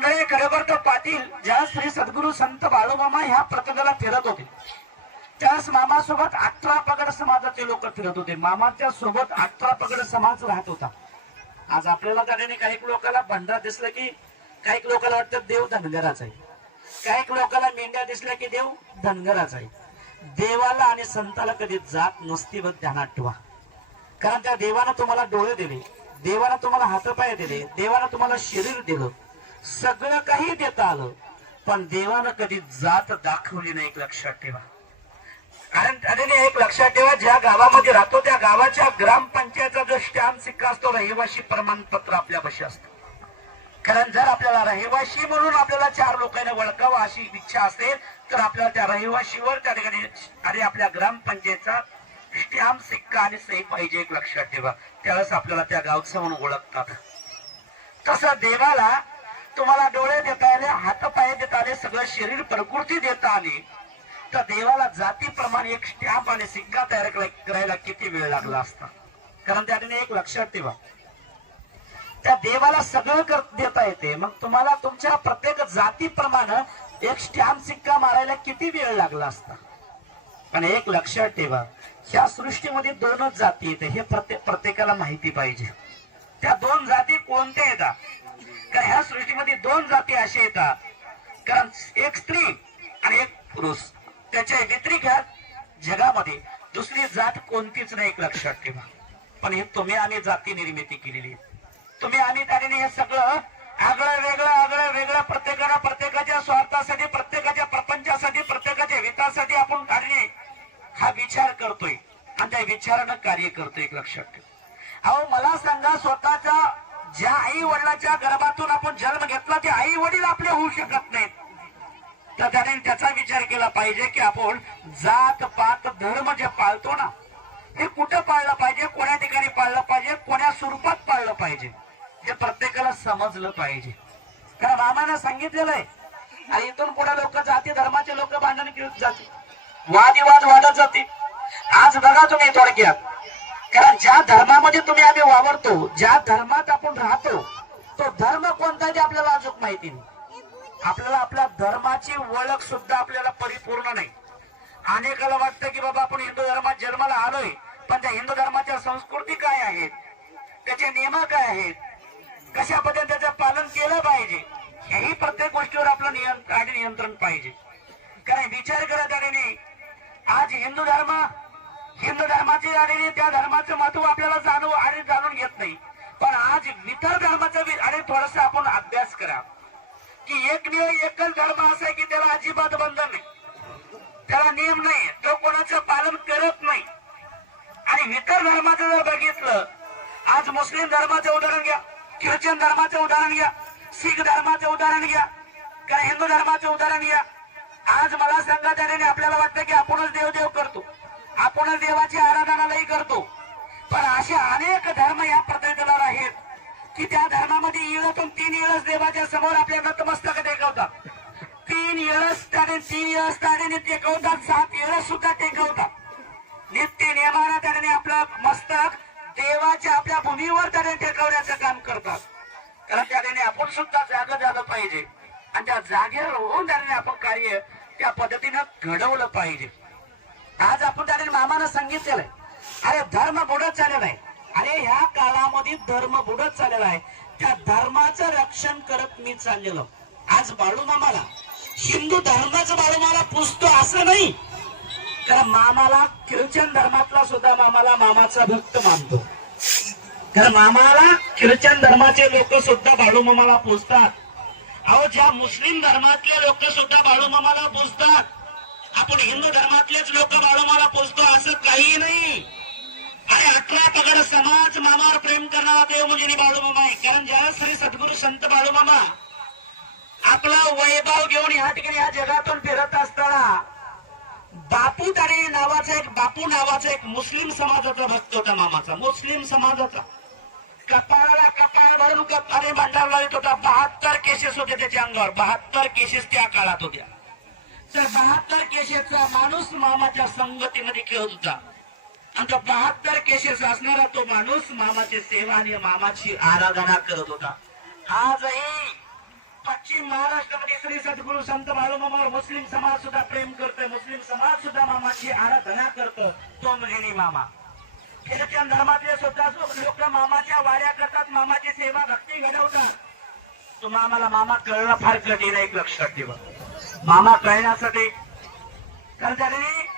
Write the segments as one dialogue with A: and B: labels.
A: मंडळी खरोखर तर पाटील ज्या श्री सद्गुरू संत बाळूमामा ह्या प्रकल्पाला फिरत होते. त्याच मामासोबत अठरा पगड समाजाचे लोक फिरत होते. मामाच्या सोबत अठरा पगड समाज राहत होता. आज आपल्याला त्याने काही लोकांना भंडारा दिसलं की काही लोकांना वाटतं देव धनगराचा आहे. काही लोकांना मेंढ्या दिसल्या की देव धनगराचा आहे. देवाला आणि संताला कधी जात नसती बघ ध्यानात ठेवा. कारण त्या देवानं तुम्हाला डोळे दिले. देवानं तुम्हाला हातपाय दिले. देवानं तुम्हाला शरीर दिलं. सगळं काही देता आलं. पण देवानं कधी जात दाखवली नाही एक लक्षात ठेवा. कारण त्याने एक लक्षात ठेवा ज्या गावामध्ये राहतो त्या गावाच्या ग्रामपंचायतचा जो स्टॅम्प सिक्का असतो रहिवाशी प्रमाणपत्र आपल्यापाशी असतो. कारण जर आपल्याला रहिवाशी म्हणून आपल्याला चार लोकांना वळखावं अशी इच्छा असेल तर आपल्याला त्या रहिवाशीवर त्या ठिकाणी अरे आपल्या ग्रामपंचायतचा स्टॅम्प सिक्का आणि सही पाहिजे एक लक्षात ठेवा. त्यावेळेस आपल्याला त्या गावचं म्हणून ओळखतात. तसं देवाला तुम्हाला डोळे देता आले हातपाय देता आले सगळं शरीर प्रकृती देता आली तर देवाला जातीप्रमाणे एक स्टॅम्प आणि सिक्का तयार करायला किती वेळ लागला असता? कारण त्याने एक लक्षात ठेवा. त्या देवाला सगळं कर देता येते. मग तुम्हाला तुमच्या प्रत्येक जातीप्रमाणे एक स्टॅम्प सिक्का मारायला किती वेळ लागला असता? पण एक लक्षात ठेवा ह्या सृष्टीमध्ये दोनच जाती येते हे प्रत्येक प्रत्येकाला माहिती पाहिजे. त्या दोन जाती कोणत्या येतात कारण ह्या सृष्टीमध्ये दोन जाती अशा येतात. कारण एक स्त्री आणि एक पुरुष. त्याच्या व्यतिरिक्त जगामध्ये. दुसरी जात कोणतीच नाही एक लक्षात ठेवा. पण हे तुम्ही आणि जाती निर्मिती केलेली. तुम्ही आणि त्याने हे सगळं आगळं वेगळं आगळं वेगळं प्रत्येकाला प्रत्येकाच्या स्वार्थासाठी प्रत्येकाच्या प्रपंचासाठी प्रत्येकाच्या हितासाठी आपण काढणे हा विचार करतोय. आणि त्या विचारानं कार्य करतोय एक लक्षात ठेवा. अहो मला सांगा स्वतःचा ज्या आई वडिलाच्या गर्भातून आपण जन्म घेतला ते आई वडील आपले होऊ शकत नाहीत. तर त्याने त्याचा विचार केला पाहिजे की आपण जात पात धर्म जे पाळतो ना हे कुठं पाळलं पाहिजे? कोण्या ठिकाणी पाळलं पाहिजे? कोण्या स्वरूपात पाळलं पाहिजे? हे प्रत्येकाला समजलं पाहिजे. कारण मामानं सांगितलेलं आहे आणि इथून पुढे लोक जाती धर्माचे लोक भांडण घेऊन जाते. वादविवाद वाढत जाते. आज बघा तुम्ही थोडक्यात. कारण ज्या धर्मामध्ये तुम्ही आम्ही वावरतो ज्या धर्मात आपण राहतो तो धर्म कोणता आहे ते आपल्याला आपल्याला आपल्या धर्माची ओळख सुद्धा आपल्याला परिपूर्ण नाही. अनेकाला वाटतं की बाबा आपण हिंदू धर्मात जन्माला आलोय पण त्या हिंदू धर्माच्या संस्कृती काय आहेत? त्याचे नियम काय आहेत? कशा पद्धतीने त्याचं पालन केलं पाहिजे? हेही प्रत्येक गोष्टीवर आपलं नियंत्रण आणि नियंत्रण पाहिजे. कारण विचार करत आलेने आज हिंदू धर्म हिंदू धर्माची आणि त्या धर्माचं महत्त्व आपल्याला जाणू आणि जाणून घेत नाही. पण आज इतर धर्माचा आणि थोडासा आपण अभ्यास करा. की एक नियम एकच धर्म असा आहे की त्याला अजिबात बंधन नाही. त्याला नियम नाही. तो कोणाचं पालन करत नाही. आणि इतर धर्माचं जर बघितलं आज मुस्लिम धर्माचं उदाहरण घ्या ख्रिश्चन धर्माचं उदाहरण घ्या शीख धर्माचं उदाहरण घ्या किंवा हिंदू धर्माचं उदाहरण घ्या. आज मला सांगा त्याने आपल्याला वाटतं की आपणच देव देव करतो. आपणच देवाची आराधनालाही करतो. पण असे अनेक धर्म या पद्धतीला आहेत की त्या धर्मामध्ये तीन येळच देवाच्या समोर आपल्या नतमस्तक टेकवतात. तीन येळस त्याने तीन येळस त्याने टेकवतात सात येळस सुद्धा टेकवतात. नित्य नियमानं त्याने आपलं मस्तक देवाच्या आपल्या भूमीवर त्याने टेकवण्याचं काम करतात. कारण त्याने आपण सुद्धा जाग झालं पाहिजे. आणि त्या जागेवर होऊन त्याने आपण कार्य त्या पद्धतीनं घडवलं पाहिजे. आज आपण त्याने मामानं सांगितलेलं आहे अरे धर्म बुडत चाललेला आहे. अरे ह्या काळामध्ये धर्म बुडत चाललेला आहे. त्या धर्माचं रक्षण करत मी चाललेलो. आज बाळूमामाला हिंदू धर्माचं बाळूमाला पुजतो असं नाही. कारण मामाला ख्रिश्चन धर्मातला सुद्धा मामाला मामाचा भक्त मानतो. कारण मामाला ख्रिश्चन धर्माचे लोक सुद्धा बाळूमामाला पूजतात. अहो ज्या मुस्लिम धर्मातले लोक सुद्धा बाळूमामाला पूजतात आपण हिंदू धर्मातलेच लोक बाळूमाला पूजतो असं काही नाही. अरे अठरा पगड समाज मामावर प्रेम करणारा देव म्हणजे बाळूमामा आहे कारण ज्या श्री सद्गुरू संत बाळूमामा आपला वैभव घेऊन या ठिकाणी या जगातून फिरत असताना बापू तारे नावाचा एक बापू नावाचा एक मुस्लिम समाजाचा भक्त होता मामाचा. मुस्लिम समाजाचा. कपाळाला कपाळ भरून कपाने भांडारला येत होता. बहात्तर केसेस होते त्याच्या अंगावर. बहात्तर केसेस त्या काळात होत्या. तर बहात्तर केसेसचा माणूस मामाच्या संगतीमध्ये खेळत होता. आणि तो बहात्तर केसेस असणारा तो माणूस मामाची सेवा आणि मामाची आराधना करत होता. आजही पश्चिम महाराष्ट्रामध्ये श्री सद्गुरु संत बाळूमामावर मुस्लिम समाज सुद्धा प्रेम करतोय. मुस्लिम समाज सुद्धा मामाची आराधना करतो तो म्हणजे मामा. ख्रिश्चन धर्मातले सुद्धा लोक मामाच्या वाड्या करतात मामाची सेवा भक्ती घडवतात. तो मामाला मामा कळणं फार कठीण आहे एक लक्षात ठेवा. मामा कळण्यासाठी. कारण त्याने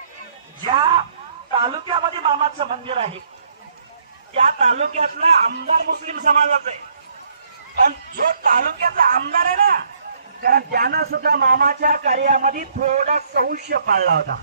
A: ज्या तालुक्यामध्ये मामाचं मंदिर आहे त्या तालुक्यातला आमदार मुस्लिम समाजाचा आहे. पण जो तालुक्याचा आमदार आहे ना कारण त्यानं सुद्धा मामाच्या कार्यामध्ये थोडा संशय पाळला होता.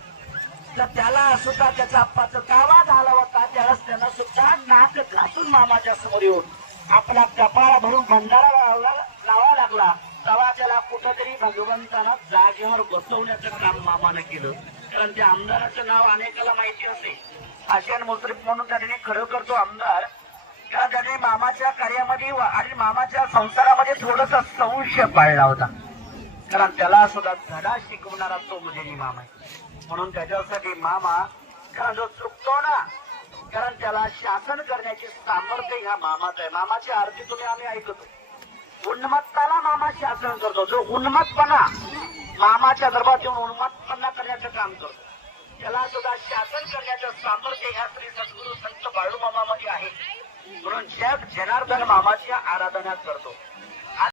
A: तर त्याला सुद्धा त्याचा अप्पाचा दावा झाला होता. त्यावेळेस त्यानं सुद्धा नाक घासून मामाच्या समोर येऊन आपला कपाळा भरून भंडारा लावला लावा लागला. तेव्हा त्याला कुठंतरी भगवंतांना जागेवर बसवण्याचं काम मामानं केलं. कारण त्या आमदाराचं नाव अनेकाला माहिती असे आशियान मुस्लिम म्हणून त्याने खरोखर तो आमदार. कारण त्याने मामाच्या कार्यामध्ये आणि मामाच्या संसारामध्ये थोडस संशय पाळला होता. कारण त्याला सुद्धा धडा शिकवणारा तो म्हणजे मामा आहे. म्हणून त्याच्यासाठी मामा कारण जो चुकतो ना. कारण त्याला शासन करण्याची सामर्थ्य ह्या मामाचं आहे. मामाची आरती तुम्ही आम्ही ऐकतो. उन्मत्ताला मामा शासन करतो. जो उन्मत्तपणा मामाच्या दरबारात येऊन उन्मत्तपणा करण्याचं काम करतो. त्याला सुद्धा शासन करण्याचं सामर्थ्य ह्या श्री सद्गुरू संत बाळू मामामध्ये आहे. म्हणून जग जनार्दन मामाची आराधना करतो.